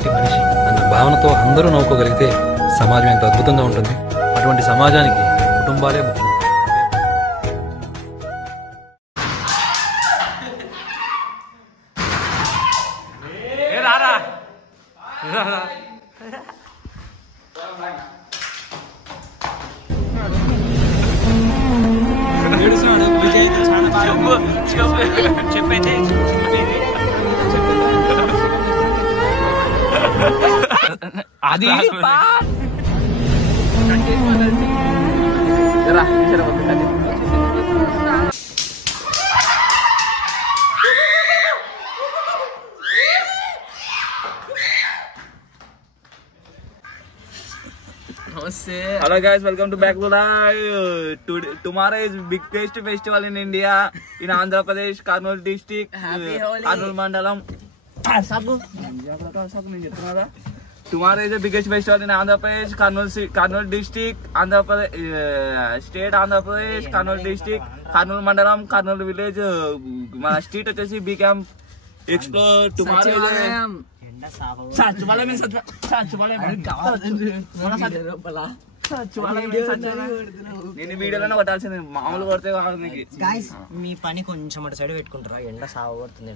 సాటి మనిషి అన్న భావనతో అందరూ నవ్వుకోగలిగితే సమాజం ఎంత అద్భుతంగా ఉంటుంది. అటువంటి సమాజానికి కుటుంబాలే ముఖ్యం. అది Hello guys, welcome to back to live. Tomorrow is biggest festival in India, in Andhra Pradesh, Kurnool district, Kurnool Mandalam. Tomorrow is the biggest festival in Andhra Pradesh, Kurnool district, Andhra Pradesh, state Andhra Pradesh, Kurnool district, Kurnool Mandalam, Kurnool village. మన street వచ్చేసి be camp explore. Tomorrow నేను వీడియోలోనే కొట్టాల్సింది, మామూలు కొడితే మీ పని కొంచెం అటు side పెట్టుకుంటారా, ఎండ సాగు కొడుతుంది.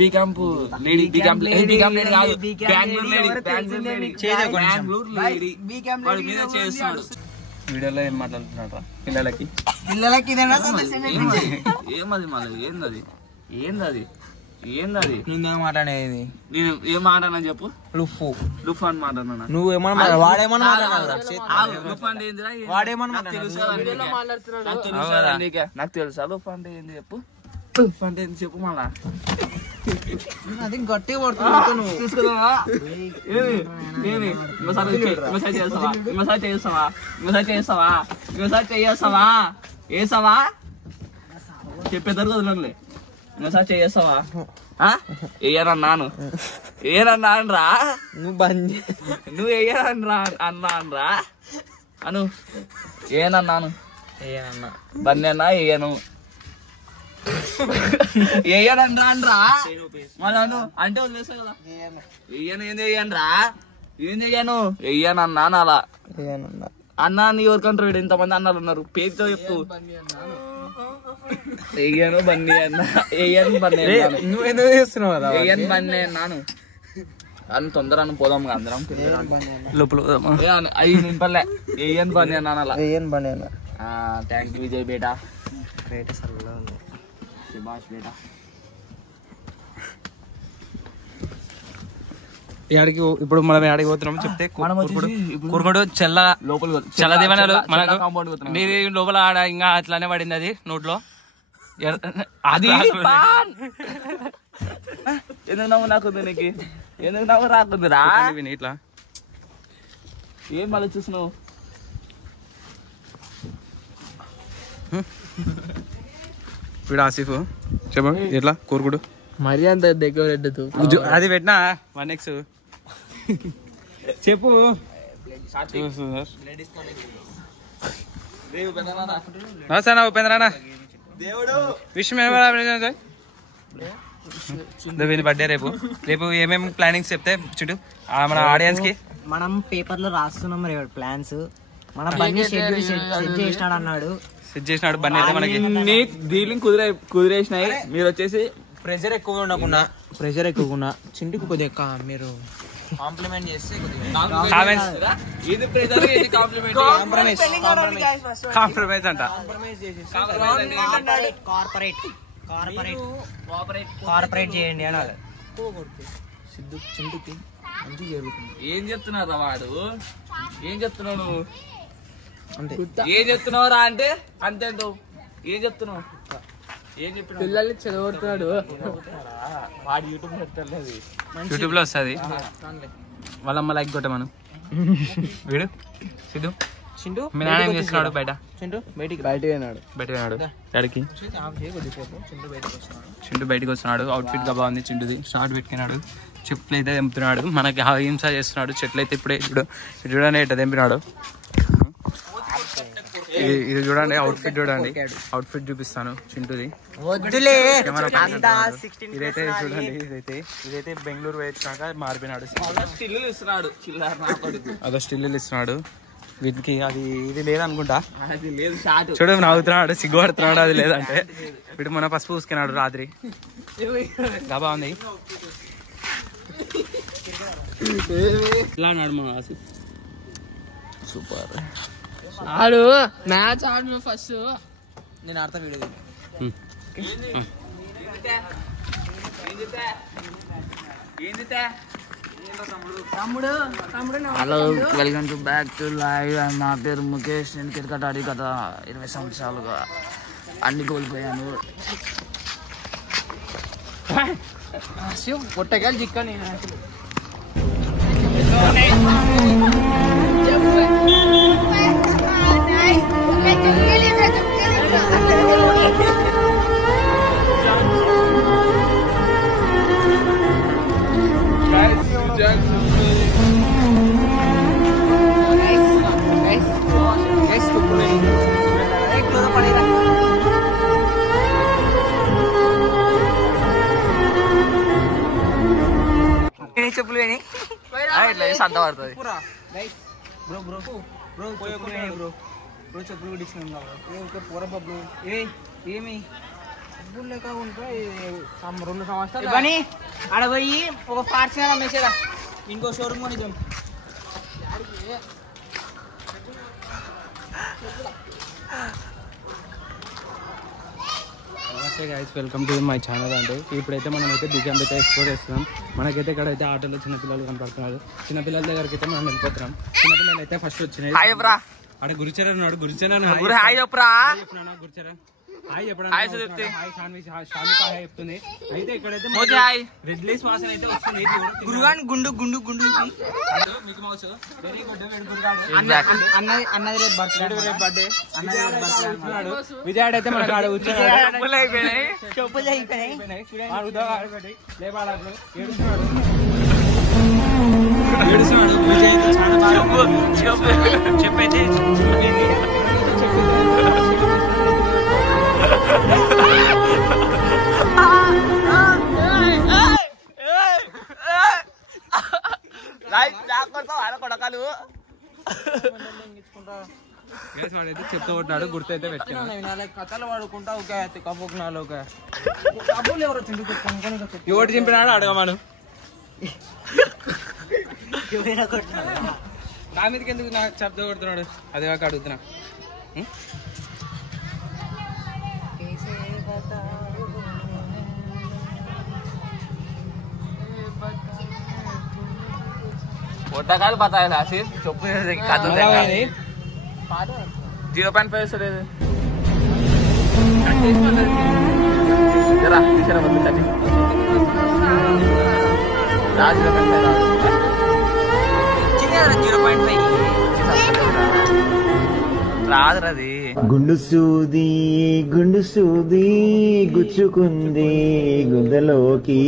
Be camp lady, be camp lady కాదు, బెంగళూరు లేడీ మీద చేస్తున్నాడు. వీడియోలో ఏం మాట్లాడుతున్నాడు పిల్లలకి ఏమది మళ్ళీ ఏందది మాట్లాడేది నేను ఏం మాట్లాడినా చెప్పు. లుఫ్ అని మాట్లాడినా నువ్వేమన్నా వాడేమన్నా లుఫ్ అంటే ఏందిరా? నాకు తెలుసా లుఫ్ అంటే ఏంది చెప్పు. లుఫ్ అంటే ఏంది చెప్పు మళ్ళా. అది గట్టిగా పడుతుంది. చూసుకున్నావా? చేస్తావా చెప్పేద్దరు వదలంలే. మసాజ్ చేస్తావా? వేయనన్నాను రా, నువ్వు వేయనరా అన్నాను అను. ఏనన్నాను బన్నీ అన్నా వేయను, వేయనరా మళ్ళను అంటే వదిలేస్తా కదా. వేయను ఏంది వేయనరా, ఏం చెయ్యను వేయనన్నా అలా అన్నా. నీ ఎవరికంటారు వీడు, ఇంతమంది అన్నాలు ఉన్నారు, పేరుతో చెప్తూ ఏయను బన్నీ అన్న, ఏయను బన్నీ ఏయను బన్నీ అన్నాను. అని తొందర పోదాం అందరం లోపల అయ్యి నింపలే. ఏయన్ బన్నీ అన్నాను అలా. థ్యాంక్ యూ విజయ్ బేటా, సుభాష్ బేటా. ఇప్పుడు మనం ఆడికి పోతున్నాం చెప్తే కురుకుడు చెల్ల దేవనాలు మనకు నీది లోపల ఆడ ఇంకా అట్లానే పడింది అది నోట్లో. అది ఎందుకు నవ్వు నాకుంది నీకు, ఎందుకు నవ్వు రాకుందిరా? ఇట్లా ఏం మళ్ళీ చూసినావు? వీడు ఆసిఫ్ చెప్ప ఎట్లా కోరుకుడు మరి అంత దగ్గర పెట్టదు. అది పెట్టినా 1x చెప్పు. ఉపేంద్రనా వీని బర్త్డే రేపు ఏమేమి ప్లానింగ్స్ చెప్తే చుట్టూ మన ఆడియన్స్ కి. మనం పేపర్ లో రాస్తున్నాం ప్లాన్స్. మన బన్నీ సెట్ చేసినాడు అన్నాడు, సెట్ చేసినాడు బన్నీ అయితే మనకి డీలింగ్ కుదిరేసినాయి. మీరు వచ్చేసి ప్రెషర్ ఎక్కువగా ఉండకుండా చింటికి కొద్దిగా మీరు కాంప్లిమెంట్ చేస్తే కాంప్రమైజ్ అంట. కార్పొరేట్ చేయండి అనాలి. చింటికి మంచి జరుగుతుంది. ఏం చెప్తున్నారా వాడు, ఏం చెప్తున్నావు నువ్వు? ఏం చెప్తున్నావు రా అంటే అంతే. ఏం చెప్తున్నావు? పిల్లల్ని చదవడుతున్నాడు వాడు. యూట్యూబ్ లో వస్తుంది వాళ్ళమ్మ లైక్ కొట్ట. మనం వీడు సిద్ధు చింటూ మీ నాన్న ఏం చేస్తున్నాడు బయట? బయటికి పోయినాడు డాడీకి. చింటూ బయటకు వస్తున్నాడు. అవుట్ఫిట్ గా బాగుంది చింటూది. షార్ట్ పెట్టుకున్నాడు, చెప్పులు అయితే తెంపుతున్నాడు. మనకి హింస చేస్తున్నాడు. చెట్లు అయితే ఇప్పుడే చూడనే ఇట్లా తెంపినాడు. ఇది చూడండి, అవుట్ఫిట్ చూడండి, అవుట్ఫిట్ చూపిస్తాను చింటూది. వద్దులే ఇదైతే చూడండి, ఇదైతే బెంగళూరు వేయించాక మారిపోయినాడు. స్టిల్లు ఇస్తున్నాడు, చిల్లర నా కొడుకు. అదో స్టిల్ ఇస్తున్నాడు వీటికి. అది ఇది లేదనుకుంటా, అది లేదు షార్ట్. చూడు నవ్వుతున్నాడు, సిగ్గుపడుతున్నాడు. అది లేదంటే వీడు మన పసుపు పూసుకున్నాడు రాత్రి. గబా ఉంది సూపర్. ఆడు మ్యాచ్ ఆడు ఫస్ట్. నేను ఆడతా video. Hello, welcome to back to live. నా పేరు ముఖేష్. నేను క్రికెట్ ఆడి గత 20 సంవత్సరాలుగా అన్ని కోల్పోయాను. పొట్టకాయలు చిక్క నేను చెప్పులు ఇట్లా చేసి అడ్డ పడుతుంది. చెప్పులు కూడా ఇచ్చినాం. ఏమి లేక ఉంటాయి 2 సంవత్సరాలు ఆడ పోయి ఒక పార్సల్ అమ్మేసారా, ఇంకో షోరూమ్ కొని. నమస్తే guys, welcome to my channel. అంటే ఇప్పుడైతే మనం అయితే బిజాం అయితే ఎక్స్ప్లోర్ చేస్తున్నాం. మనకైతే ఇక్కడైతే ఆటోలో చిన్నపిల్లలు కనపడుతున్నారు. చిన్నపిల్లల దగ్గరికి అయితే మనం వెళ్ళిపోతున్నాం. చిన్నపిల్లలు అయితే ఫస్ట్ వచ్చినాయి. అక్కడ గురుచరణ్ ఉన్నాడు. గురుచరణ్ గురుచరణ్ హాయ్ చెప్పడం. హాయ్ చెప్తుంది. అయితే ఇక్కడైతే రెడ్ లైస్ వాసన అయితే వస్తుంది. గురుగాన్ గుండు గుండు గుండు అన్నది రేపు బర్త్డే. విజయాడ్ అయితే మనకు ఆడ చెప్పులు అయిపోయినాయి. ఏడుస్తున్నాడు. విజయ్ చాలా బాగా చెప్పైతే వాడైతే చెప్తూ కొట్టినాడు. గుర్తు అయితే పెట్టాను. కథలు వాడుకుంటా ఒక కప్పుకున్నాను. ఒక డబ్బులు ఎవరో ఎవరు చింపినాడు అడగమను. నా మీదకి ఎందుకు నాకు చెప్తూ కొడుతున్నాడు? అదే కాక అడుగుతున్నా. పొట్టకాయలు బతాయి ఆశీర్ చెప్పు. 0.5 వస్తలేదు. రాదురది. గుండు సూది గుచ్చుకుంది గుండెలోకి.